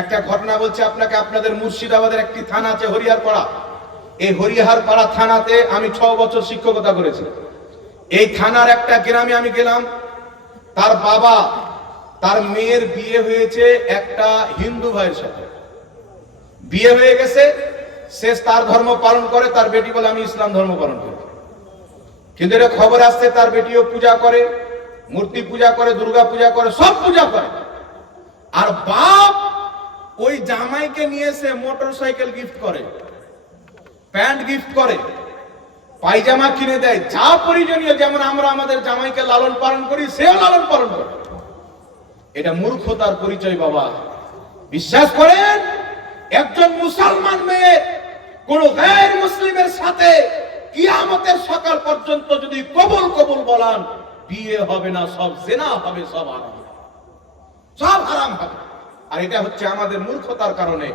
একটা ঘটনা বলছে আপনাকে। আপনাদের মুর্শিদাবাদের একটি থানা আছে হরিহরপাড়া। এই হরিহরপাড়া থানাতে আমি 6 বছর শিক্ষকতা করেছি। এই থানার একটা গ্রামে আমি গেলাম। তার বাবা, তার মেয়ের বিয়ে হয়েছে একটা হিন্দু ভাইয়ের সাথে। বিয়ে হয়ে গেছে, সে তার ধর্ম পালন করে, তার বেটি বলে আমি ইসলাম ধর্ম পালন করি। কিন্তু এটা খবর আসছে তার বেটিও পূজা করে, মূর্তি পূজা করে, দুর্গা পূজা করে, সব পূজা করে। আর বাপ ওই জামাইকে নিয়ে এসে মোটরসাইকেল গিফট করে, প্যান্ট গিফট করে, পায়জামা কিনে দেয়, যা প্রয়োজনীয়। যেমন আমরা আমাদের জামাইকে লালন পালন করি, সেও লালন পালন করে। এটা মূর্খতার পরিচয় বাবা। বিশ্বাস করেন, একজন মুসলমান মেয়ে কোন গায়ের মুসলিমের সাথে কিয়ামতের সকাল পর্যন্ত যদি কবুল কবুল বলান, বিয়ে হবে না, সব জিনা হবে, সব হারাম, সব হারাম হবে। আর এটা হচ্ছে আমাদের মূর্খতার কারণে,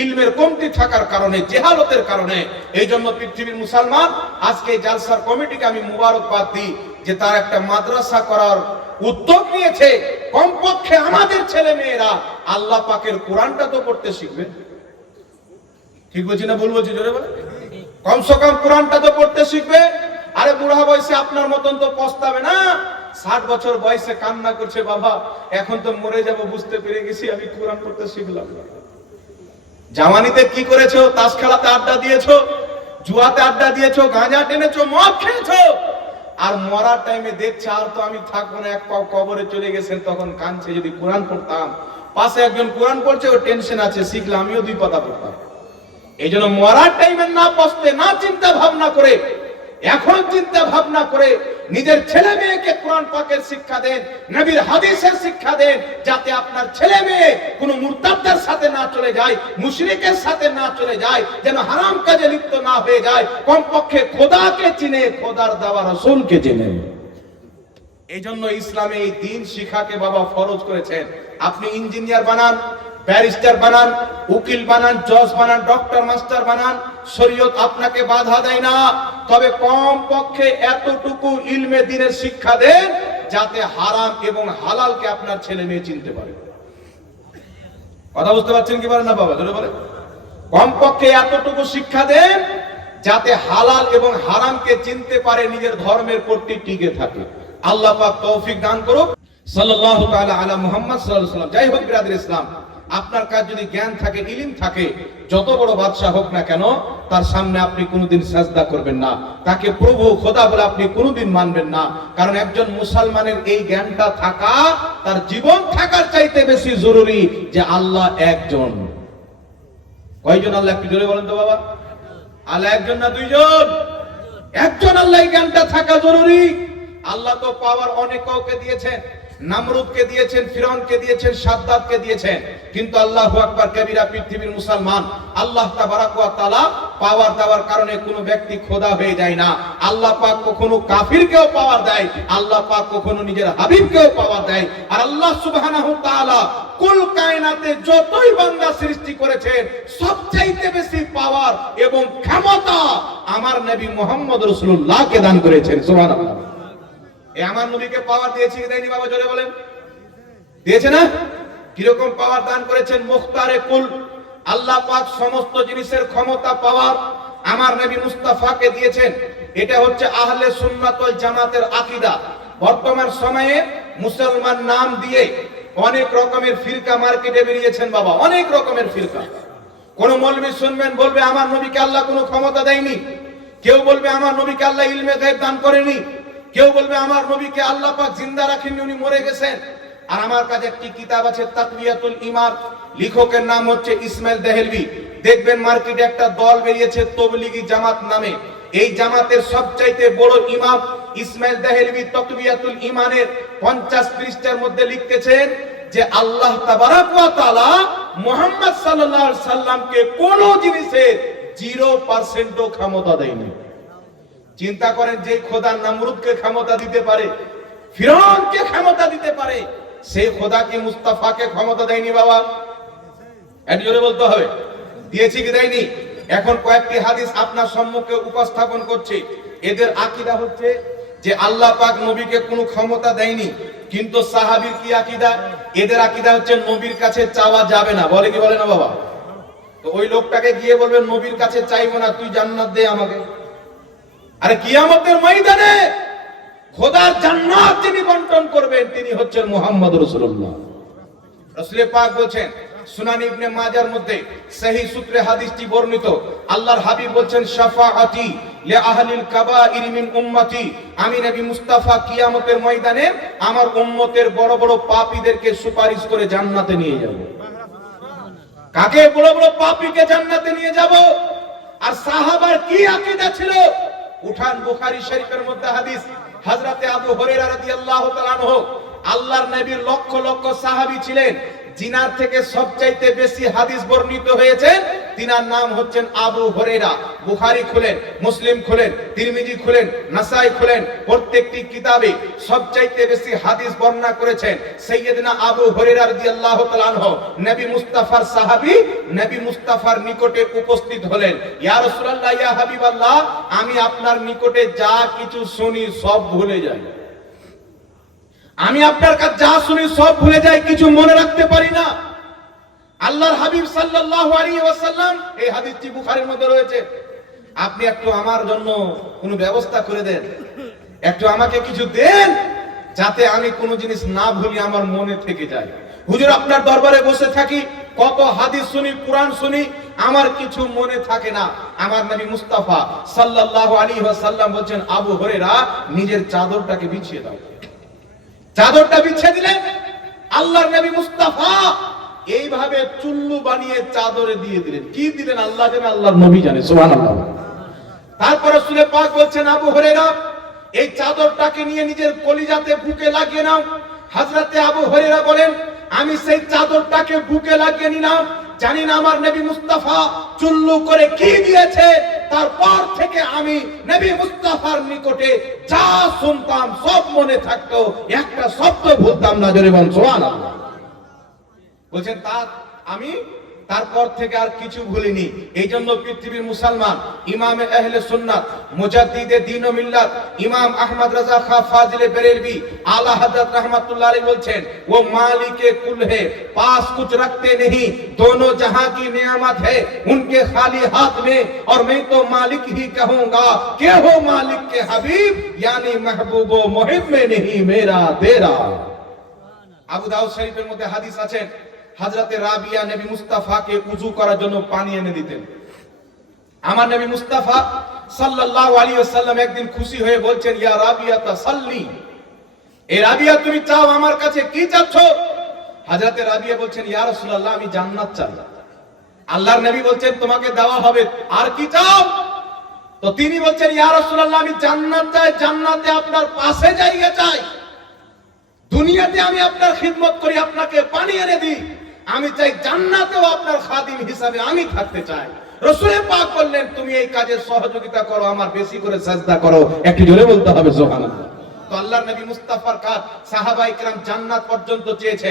ইলমের কমতি থাকার কারণে, জেহালতের কারণে। এই জন্য পৃথিবীর মুসলমান আজকে জালসার কমিটিকে আমি মুবারকবাদ দিই যে তার একটা মাদ্রাসা করার উদ্যোগ নিয়েছে। কমপক্ষে আমাদের ছেলে মেয়েরা আল্লাহ পাকের কোরআনটা তো পড়তে শিখবে। ঠিক বলছি না ভুল বলছি? জোরে বলে। কমসে কম কোরআনটা তো পড়তে শিখবে। আরে বুড়া বয়সে আপনার মতন তো পস্তাবে না। 60 বছর বয়সে কান্না করছে, বাবা এখন তো মরে যাব, বুঝতে পেরে গেছি, আমি কোরআন পড়তে শিখলাম না। জাওয়ানিতে কি করেছো? তাস খেলাতে আড্ডা দিয়েছো, জুয়াতে আড্ডা দিয়েছো, গাঁজা টেনেছো, মদ খেয়েছো। আর মরার টাইমে দেখছে আর তো আমি থাকবো না, এক পাও কবরে চলে গেছেন, তখন কাঁদছে। যদি কোরআন পড়তাম, পাশে একজন কোরআন পড়ছে, ও টেনশন আছে, শিখলে আমিও 2 পাতা পড়তাম। এই জন্য মরার টাইমে না পস্তে, না চিন্তা ভাবনা করে, এখন চিন্তা ভাবনা করে নিজের ছেলে মেয়েকে কোরআন পাকের শিক্ষা দেন, নবীর হাদিসের শিক্ষা দেন, যাতে আপনার ছেলে মেয়ে কোনো মুরতাদদের সাথে না চলে যায়, মুশরিকের সাথে না চলে যায়, যেন হারাম কাজে লিপ্ত না হয়ে যায়। কমপক্ষে খোদাকে চিনে, খোদার দেওয়া রাসূলকে চিনে। এই জন্য ইসলামে এই দ্বীন শিক্ষাকে বাবা ফরজ করেছেন। আপনি ইঞ্জিনিয়ার বানান, ব্যারিস্টার বানান, উকিল বানান, জজ বানান, ডক্টর মাস্টার বানান, শরীয়ত আপনাকে বাধা দেয় না। তবে কম পক্ষে এতটুকু ইলমে দ্বীনের শিক্ষা দেন যাতে হারাম এবং হালালকে আপনার ছেলে মেয়ে চিনতে পারে। কথা বুঝতে পারছেন কি পারেন না বাবা? জোরে বলে। কম পক্ষে এতটুকু শিক্ষা দেন যাতে হালাল এবং হারামকে চিনতে পারে, নিজের ধর্মের প্রতি টিকে থাকে। আল্লাহ পাক তৌফিক দান করুক। সাল্লাল্লাহু তাআলা আলা মুহাম্মদ সাল্লাল্লাহু আলাইহি ওয়াসাল্লাম। যাই হোক বিরাদর ইসলাম, আপনার কাছে যদি জ্ঞান থাকে, ইলম থাকে, যত বড় বাদশা হোক না কেন, তার সামনে আপনি কোনোদিন সাজদা করবেন না, তাকে প্রভু খোদা বলে আপনি কোনোদিন মানবেন না। কারণ একজন মুসলমানের এই জ্ঞানটা থাকা তার জীবন থাকার চাইতে বেশি জরুরি যে আল্লাহ একজন। কয়জন আল্লাহ? একটু জোরে বলেন তো বাবা। আল্লাহ একজন না দুইজন? একজন। আল্লাহ জ্ঞানটা থাকা জরুরি। আল্লাহ তো পাওয়ার অনেক কাউকে দিয়েছেন, নামরুদকে দিয়েছেন, ফিরআউনকে দিয়েছেন, সাদ্দাতকে দিয়েছেন। কিন্তু আল্লাহু আকবার কবিরা পৃথিবীর মুসলমান, আল্লাহ তাবারাক ওয়া তাআলা পাওয়ার দেওয়ার কারণে কোনো ব্যক্তি খোদা হয়ে যায় না। আল্লাহ পাক কখনো কাফিরকেও পাওয়ার দেয়, আল্লাহ পাক কখনো নিজের হাবিবকেও পাওয়ার দেয়। আর আল্লাহ সুবহানাহু ওয়া তাআলা কুল কায়নাতে যতই বান্দা সৃষ্টি করেছেন, সবচাইতে বেশি পাওয়ার এবং ক্ষমতা আমার নবী মুহাম্মদ রাসূলুল্লাহকে দান করেছেন। সুবহানাল্লাহ। এই আমার নবীকে পাওয়ার দিয়েছে কি দেয়নি বাবা? জোরে বলেন। দিয়েছে না? কিরকম পাওয়ার দান করেছেন? মুখতারে কুল। আল্লাহ পাক সমস্ত জিনিসের ক্ষমতা, পাওয়ার আমার নবী মুস্তাফাকে দিয়েছেন। এটা হচ্ছে আহলে সুন্নাত ওয়াল জামাতের আকীদা। বর্তমান সময়ে মুসলমান নাম দিয়ে অনেক রকমের ফিরকা মার্কেটে বেরিয়েছেন বাবা, অনেক রকমের ফিরকা। কোন মৌলবী শুনবেন বলবে আমার নবীকে আল্লাহ কোনো ক্ষমতা দেয়নি, কেউ বলবে আমার নবীকে আল্লাহ ইলমে গায়ব দান করেনি, কেউ বলবে আমার নবীকে আল্লাহ পাক জিন্দা রাখেননি, উনি মরে গেছেন। আর আমার কাছে একটি কিতাব আছে তাকওয়াতুল ঈমান, লেখকের নাম হচ্ছে ইসমাইল দেহলভী। দেখবেন মার্কেটে একটা দল বেরিয়েছে তাবলীগী জামাত নামে। এই জামাতের সবচাইতে বড় ইমাম ইসমাইল দেহলভী তাকওয়াতুল ঈমানের 50 পৃষ্ঠার মধ্যে লিখতেছেন যে আল্লাহ তাবারাক ওয়া তাআলা মুহাম্মদ সাল্লাল্লাহু আলাইহি সাল্লামকে কোন জিনিসের 0% ক্ষমতা দেয়নি। চিন্তা করেন, যে খোদা নমরুদকে ক্ষমতা দিতে পারে, ফিরআউনকে ক্ষমতা দিতে পারে, সেই খোদা কি মুস্তাফাকে ক্ষমতা দেয়নি বাবা? একটু জোরে বলতে হবে। দিয়েছে কি দেয়নি? এখন কয়েকটি হাদিস আপনার সম্মুখে উপস্থাপন করছি। এদের আকীদা হচ্ছে যে আল্লাহ পাক নবীকে কোনো ক্ষমতা দেয়নি, কিন্তু সাহাবীর কি আকীদা? এদের আকীদা হচ্ছে নবীর কাছে চাওয়া যাবে না। বলে কি বলে না বাবা? তো ওই লোকটাকে গিয়ে বলবে নবীর কাছে চাইবো না, তুই জান্নাত দে আমাকে। আরে কিয়ামতের ময়দানে খোদার জান্নাত যিনি বন্টন করবেন তিনি হচ্ছেন মুহাম্মদ রাসূলুল্লাহ। রাসূল পাক বলেন, সুনান ইবনে মাজার মধ্যে সহিহ সূত্রে হাদিসটি বর্ণিত, আল্লাহর হাবিব বলেন, শাফাআতি লি আহলিল কাবাইর মিন উম্মতি, আমি নবী মুস্তাফা কিয়ামতের ময়দানে আমার উম্মতের বড় বড় পাপীদেরকে সুপারিশ করে জান্নাতে নিয়ে যাব। কাকে? বড় বড় পাপীকে জান্নাতে নিয়ে যাব। আর সাহাবার কি আকীদা ছিল? উঠান বুখারী শরীফের মধ্যে হাদিস, হযরতে আবু হুরায়রা রাদিয়াল্লাহু তাআলা আনহু, আল্লাহর নবীর লক্ষ লক্ষ সাহাবী ছিলেন, জিনার থেকে সবচাইতে বেশি হাদিস বর্ণিত হয়েছে তিনার নাম হচ্ছেন আবু হুরায়রা। বুখারী খুলেন, মুসলিম খুলেন, তিরমিজি খুলেন, নাসাই খুলেন, প্রত্যেকটি কিতাবে সবচাইতে বেশি হাদিস বর্ণনা করেছেন সাইয়্যিদনা আবু হুরায়রা রাদিয়াল্লাহু তাআলা আনহু। নবী মুস্তাফার সাহাবী নবী মুস্তাফার নিকটে উপস্থিত হলেন, ইয়া রাসূলুল্লাহ, ইয়া হাবিবাল্লাহ, আমি আপনার নিকটে যা কিছু শুনি সব ভুলে যাই। আমি আপনার কাছে যা শুনি সব ভুলে যাই, কিছু মনে রাখতে পারি না। আল্লাহর হাবিব সাল্লাল্লাহু আলাইহি ওয়াসাল্লাম, এই হাদিসটি বুখারীর মধ্যে রয়েছে, আপনি একটু আমার জন্য কোনো ব্যবস্থা করে দেন, একটু আমাকে কিছু দেন যাতে আমি কোনো জিনিস না ভুলি, আমার মনে থেকে যায়। হুজুর আপনার দরবারে বসে থাকি, কত হাদিস শুনি, কুরআন শুনি, আমার কিছু মনে থাকে না। আমার নবী মুস্তাফা সাল্লাল্লাহু আলাইহি ওয়াসাল্লাম বলেন, আবু হুরায়রা নিজের চাদরটাকে বিছিয়ে দাও। চাদরটা বিছিয়ে দিলেন। আল্লাহর নবী মুস্তাফা এইভাবে চুল্লু বানিয়ে চাদরে দিয়ে দিলেন। কি দিলেন আল্লাহ জানে, আল্লাহর নবী জানে, সুবহানাল্লাহ। তারপর রাসূল পাক বলছেন, আবু হুরায়রা এই চাদরটাকে নিয়ে নিজের কলিজাতে বুকে লাগিয়ে নাও। হযরতে আবু হুরায়রা বলেন, আমি সেই চাদরটাকে বুকে লাগিয়ে নিলাম, জানি না আমার নবী মুস্তাফা চুল্লু করে কি দিয়েছে। তারপর থেকে আমি নবী মুস্তাফার নিকটে যা শুনতাম সব মনে থাকতো, একটা শব্দ ভুলতাম না। জোরে বলুন সুবহানাল্লাহ। বলছেন আমি তারপর থেকে আর কিছু ভুলিনি। এই জন্য পৃথিবীর মুসলমান ইমামে আহলে সুন্নাত মুজাদ্দিদে দ্বীন ও মিল্লাত ইমাম আহমদ রাজা খা ফাজিলে বেরেলভী আলা হযরত रहमतुल्लाह अलैहि বলছেন, वो मालिके कुल है, पास कुछ रखते नहीं, दोनों जहां की नियामत है उनके खाली हाथ में, और मैं तो मालिक ही कहूंगा कि हो मालिक के हबीब, यानी महबूब व मुहिब में नहीं मेरा तेरा। আবু দাউদ শরীফের মধ্যে হাদিস আছে, হযরতে রাবিয়া নবী মুস্তাফাকে ওযু করার জন্য পানি এনে দিতেন। আমার নবী মুস্তাফা সাল্লাল্লাহু আলাইহি ওয়াসাল্লাম একদিন খুশি হয়ে বলছেন, ইয়া রাবিয়া তাসাল্লি, এ রাবিয়া তুমি চাও আমার কাছে কি চাচ্ছ? হযরতে রাবিয়া বলছেন, ইয়া রাসূলুল্লাহ আমি জান্নাত চাই। আল্লাহর নবী বলছেন তোমাকে দেওয়া হবে, আর কি চাও? তো তিনি বলছেন, ইয়া রাসূলুল্লাহ আমি জান্নাত চাই, জান্নাতে আপনার পাশে জায়গা চাই। দুনিয়াতে আমি আপনার খিদমত করি, আপনাকে পানি এনে দিই, আমি চাই জান্নাতেও আপনার খাদিম হিসাবে আমি থাকতে চাই। রাসূল পাক বললেন, তুমি এই কাজে সহযোগিতা করো, আমার বেশি করে সাজদা করো। একটু জোরে বলতে হবে সুবহানাল্লাহ। তো আল্লাহর নবী মুস্তাফার কাজ সাহাবায়ে কেরাম জান্নাত পর্যন্ত চেয়েছেন।